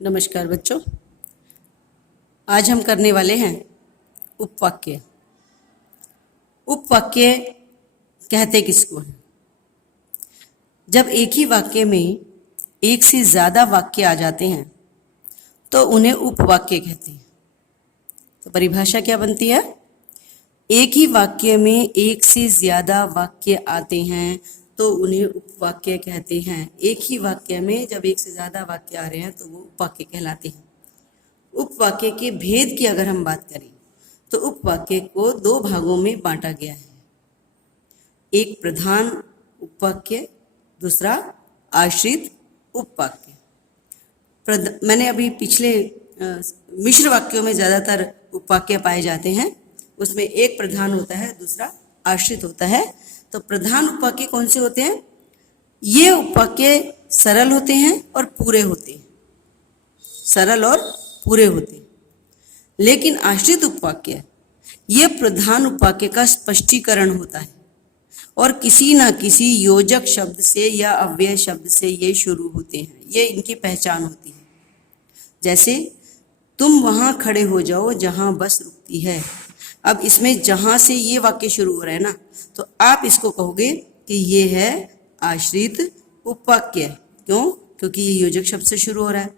नमस्कार बच्चों, आज हम करने वाले हैं उपवाक्य। उपवाक्य कहते किसको हैं? जब एक ही वाक्य में एक से ज़्यादा वाक्य आ जाते हैं तो उन्हें उपवाक्य कहते हैं। तो परिभाषा क्या बनती है? एक ही वाक्य में एक से ज़्यादा वाक्य आते हैं तो उन्हें उपवाक्य कहते हैं। एक ही वाक्य में जब एक से ज़्यादा वाक्य आ रहे हैं तो वो उपवाक्य कहलाते हैं। उपवाक्य के भेद की अगर हम बात करें तो उपवाक्य को दो भागों में बांटा गया है। एक प्रधान उपवाक्य, दूसरा आश्रित उपवाक्य। मैंने अभी पिछले मिश्र वाक्यों में ज़्यादातर उपवाक्य पाए जाते हैं, उसमें एक प्रधान होता है, दूसरा आश्रित होता है। तो प्रधान उपवाक्य कौन से होते हैं? ये उपवाक्य सरल होते हैं और पूरे होते हैं, सरल और पूरे होते हैं। लेकिन आश्रित उपवाक्य ये प्रधान उपवाक्य का स्पष्टीकरण होता है और किसी न किसी योजक शब्द से या अव्यय शब्द से ये शुरू होते हैं। ये इनकी पहचान होती है। जैसे तुम वहाँ खड़े हो जाओ जहाँ बस रुकती है। अब इसमें जहाँ से ये वाक्य शुरू हो रहा है ना, तो आप इसको कहोगे कि ये है आश्रित उपवाक्य। क्यों? क्योंकि ये योजक शब्द से शुरू हो रहा है,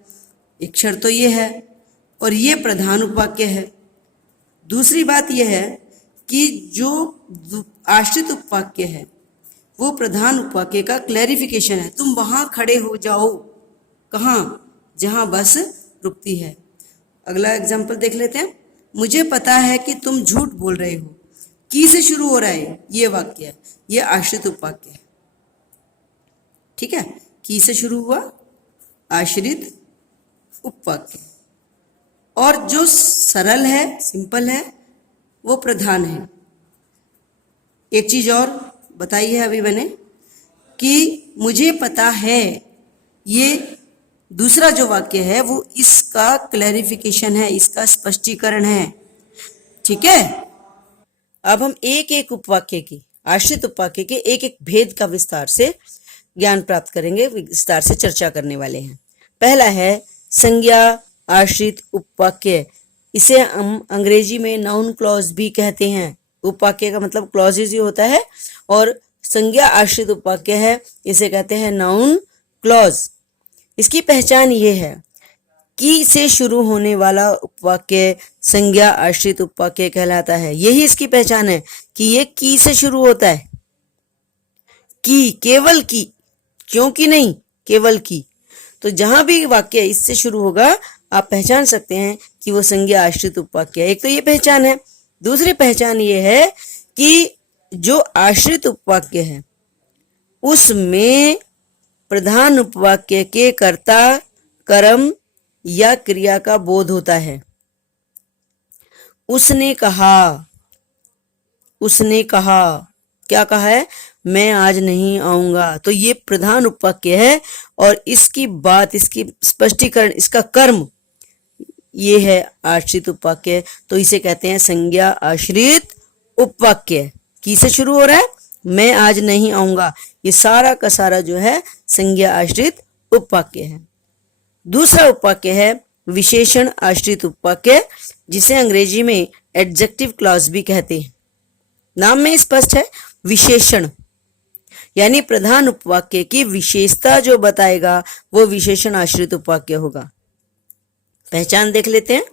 एक शर्त तो ये है, और ये प्रधान उपवाक्य है। दूसरी बात यह है कि जो आश्रित उपवाक्य है वो प्रधान उपवाक्य का क्लैरिफिकेशन है। तुम वहाँ खड़े हो जाओ, कहाँ? जहाँ बस रुकती है। अगला एग्जाम्पल देख लेते हैं। मुझे पता है कि तुम झूठ बोल रहे हो। की से शुरू हो रहा है ये वाक्य, ये आश्रित उपवाक्य है। ठीक है, की से शुरू हुआ, आश्रित उपवाक्य। और जो सरल है, सिंपल है, वो प्रधान है। एक चीज और बताई है अभी मैंने कि मुझे पता है, ये दूसरा जो वाक्य है वो इसका क्लैरिफिकेशन है, इसका स्पष्टीकरण है। ठीक है, अब हम एक एक उपवाक्य की, आश्रित उपवाक्य के एक एक भेद का विस्तार से ज्ञान प्राप्त करेंगे, विस्तार से चर्चा करने वाले हैं। पहला है संज्ञा आश्रित उपवाक्य। इसे हम अंग्रेजी में नाउन क्लॉज भी कहते हैं। उपवाक्य का मतलब क्लॉजेज ही होता है, और संज्ञा आश्रित उपवाक्य है, इसे कहते हैं नाउन क्लॉज। इसकी पहचान ये है कि से शुरू होने वाला उपवाक्य संज्ञा आश्रित उपवाक्य कहलाता है। यही इसकी पहचान है कि ये की से शुरू होता है। की, केवल की, क्योंकि नहीं, केवल की। तो जहां भी वाक्य इससे शुरू होगा आप पहचान सकते हैं कि वो संज्ञा आश्रित उपवाक्य है। एक तो ये पहचान है। दूसरी पहचान ये है कि जो आश्रित उपवाक्य है उसमें प्रधान उपवाक्य के कर्ता, कर्म या क्रिया का बोध होता है। उसने कहा, उसने कहा, क्या कहा है? मैं आज नहीं आऊंगा। तो ये प्रधान उपवाक्य है और इसकी बात, इसकी स्पष्टीकरण, इसका कर्म ये है आश्रित उपवाक्य। तो इसे कहते हैं संज्ञा आश्रित उपवाक्य। किसे शुरू हो रहा है? मैं आज नहीं आऊंगा। ये सारा का सारा जो है संज्ञा आश्रित उपवाक्य है। दूसरा उपवाक्य है विशेषण आश्रित उपवाक्य, जिसे अंग्रेजी में एडजेक्टिव क्लॉज भी कहते हैं। नाम में स्पष्ट है, विशेषण यानी प्रधान उपवाक्य की विशेषता जो बताएगा वो विशेषण आश्रित उपवाक्य होगा। पहचान देख लेते हैं।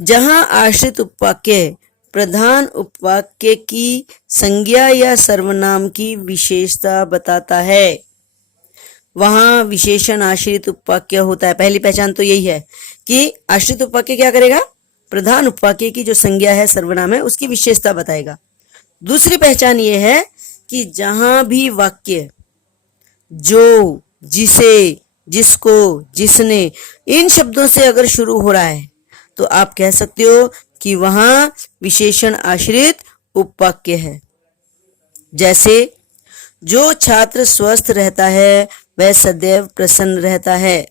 जहां आश्रित उपवाक्य प्रधान उपवाक्य की संज्ञा या सर्वनाम की विशेषता बताता है वहां विशेषण आश्रित उपवाक्य होता है। पहली पहचान तो यही है कि आश्रित उपवाक्य क्या करेगा? प्रधान उपवाक्य की जो संज्ञा है, सर्वनाम है, उसकी विशेषता बताएगा। दूसरी पहचान ये है कि जहां भी वाक्य जो, जिसे, जिसको, जिसने, इन शब्दों से अगर शुरू हो रहा है तो आप कह सकते हो कि वहां विशेषण आश्रित उपवाक्य है। जैसे जो छात्र स्वस्थ रहता है वह सदैव प्रसन्न रहता है।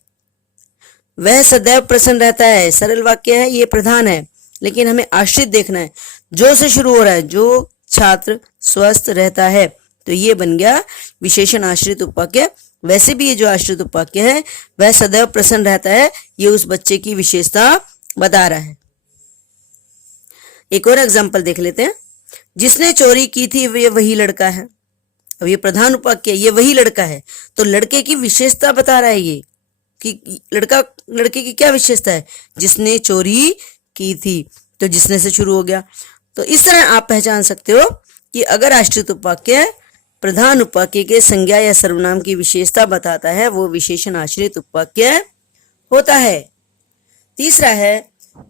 वह सदैव प्रसन्न रहता है सरल वाक्य है, ये प्रधान है, लेकिन हमें आश्रित देखना है। जो से शुरू हो रहा है, जो छात्र स्वस्थ रहता है, तो ये बन गया विशेषण आश्रित उपवाक्य। वैसे भी ये जो आश्रित उपवाक्य है वह सदैव प्रसन्न रहता है, ये उस बच्चे की विशेषता बता रहा है। एक और एग्जाम्पल देख लेते हैं। जिसने चोरी की थी वे वही लड़का है। अब ये प्रधान उपवाक्य, ये वही लड़का है, तो लड़के की विशेषता बता रहा है ये कि लड़के की क्या विशेषता है, जिसने चोरी की थी, तो जिसने से शुरू हो गया। तो इस तरह आप पहचान सकते हो कि अगर आश्रित उपवाक्य प्रधान उपवाक्य के संज्ञा या सर्वनाम की विशेषता बताता है, वो विशेषण आश्रित उपवाक्य होता है। तीसरा है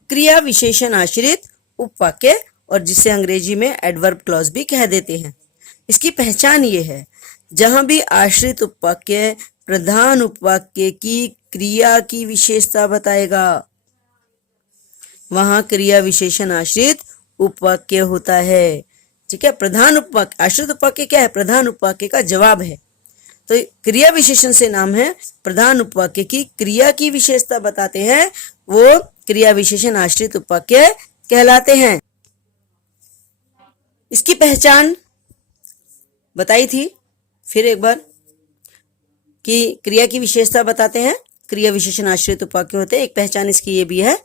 क्रिया विशेषण आश्रित उपवाक्य, और जिसे अंग्रेजी में एडवर्ब क्लॉज भी कह देते हैं। इसकी पहचान ये है, जहां भी आश्रित उपवाक्य प्रधान उपवाक्य की क्रिया की विशेषता बताएगा वहां क्रिया विशेषण आश्रित उपवाक्य होता है। ठीक है, प्रधान उपवाक्य, आश्रित उपवाक्य क्या है, प्रधान उपवाक्य का जवाब है। तो क्रिया विशेषण से नाम है, प्रधान उपवाक्य की क्रिया की विशेषता बताते हैं, वो क्रिया विशेषण आश्रित उपवाक्य कहलाते हैं। इसकी पहचान बताई थी फिर एक बार कि क्रिया की विशेषता बताते हैं, क्रिया विशेषण आश्रित उपवाक्य होते हैं। एक पहचान इसकी ये भी है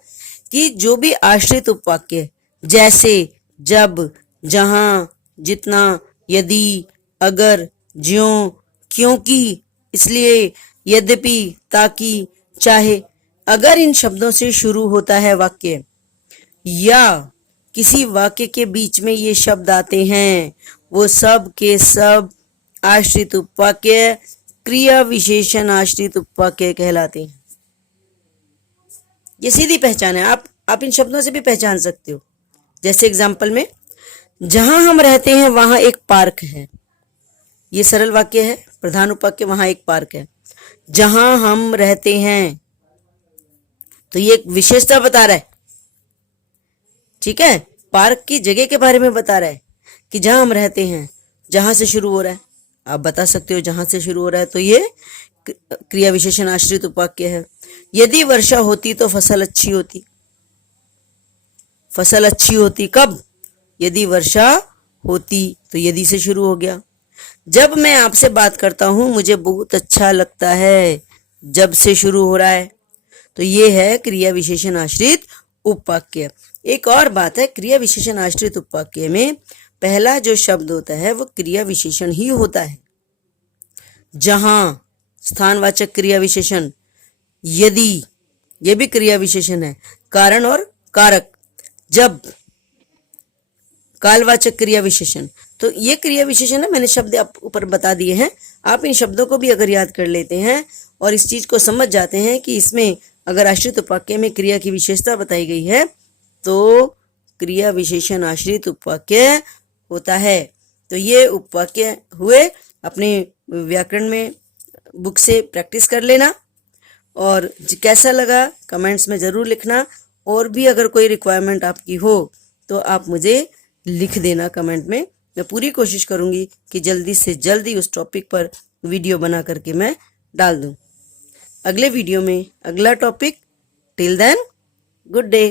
कि जो भी आश्रित उपवाक्य जैसे, जब, जहां, जितना, यदि, अगर, ज्यों, क्योंकि, इसलिए, यद्यपि, ताकि, चाहे, अगर इन शब्दों से शुरू होता है वाक्य या किसी वाक्य के बीच में ये शब्द आते हैं, वो सब के सब आश्रित उपवाक्य क्रिया विशेषण आश्रित उपवाक्य कहलाते हैं। ये सीधी पहचान है, आप इन शब्दों से भी पहचान सकते हो। जैसे एग्जाम्पल में, जहां हम रहते हैं वहां एक पार्क है, ये सरल वाक्य है, प्रधान उपवाक्य, वहां एक पार्क है। जहां हम रहते हैं, तो ये एक विशेषता बता रहा है। ठीक है, पार्क की जगह के बारे में बता रहा है कि जहां हम रहते हैं, जहां से शुरू हो रहा है, आप बता सकते हो जहां से शुरू हो रहा है, तो ये क्रिया विशेषण आश्रित उपवाक्य है। यदि वर्षा होती तो फसल अच्छी होती। फसल अच्छी होती कब, यदि वर्षा होती, तो यदि से शुरू हो गया। जब मैं आपसे बात करता हूं मुझे बहुत अच्छा लगता है, जब से शुरू हो रहा है, तो ये है क्रिया विशेषण आश्रित उपवाक्य। एक और बात है, क्रिया विशेषण आश्रित उपवाक्य में पहला जो शब्द होता है वो क्रिया विशेषण ही होता है। जहां स्थानवाचक क्रिया विशेषण, यदि ये भी क्रिया विशेषण है, कारण और कारक, जब कालवाचक क्रिया विशेषण, तो ये क्रिया विशेषण है। मैंने शब्द आप ऊपर बता दिए हैं, आप इन शब्दों को भी अगर याद कर लेते हैं और इस चीज को समझ जाते हैं कि इसमें अगर आश्रित उपवाक्य में क्रिया की विशेषता बताई गई है तो क्रिया विशेषण आश्रित उपवाक्य होता है। तो ये उपवाक्य हुए, अपने व्याकरण में बुक से प्रैक्टिस कर लेना, और कैसा लगा कमेंट्स में ज़रूर लिखना। और भी अगर कोई रिक्वायरमेंट आपकी हो तो आप मुझे लिख देना कमेंट में। मैं पूरी कोशिश करूँगी कि जल्दी से जल्दी उस टॉपिक पर वीडियो बना करके मैं डाल दूँ। अगले वीडियो में अगला topic. Till then, good day.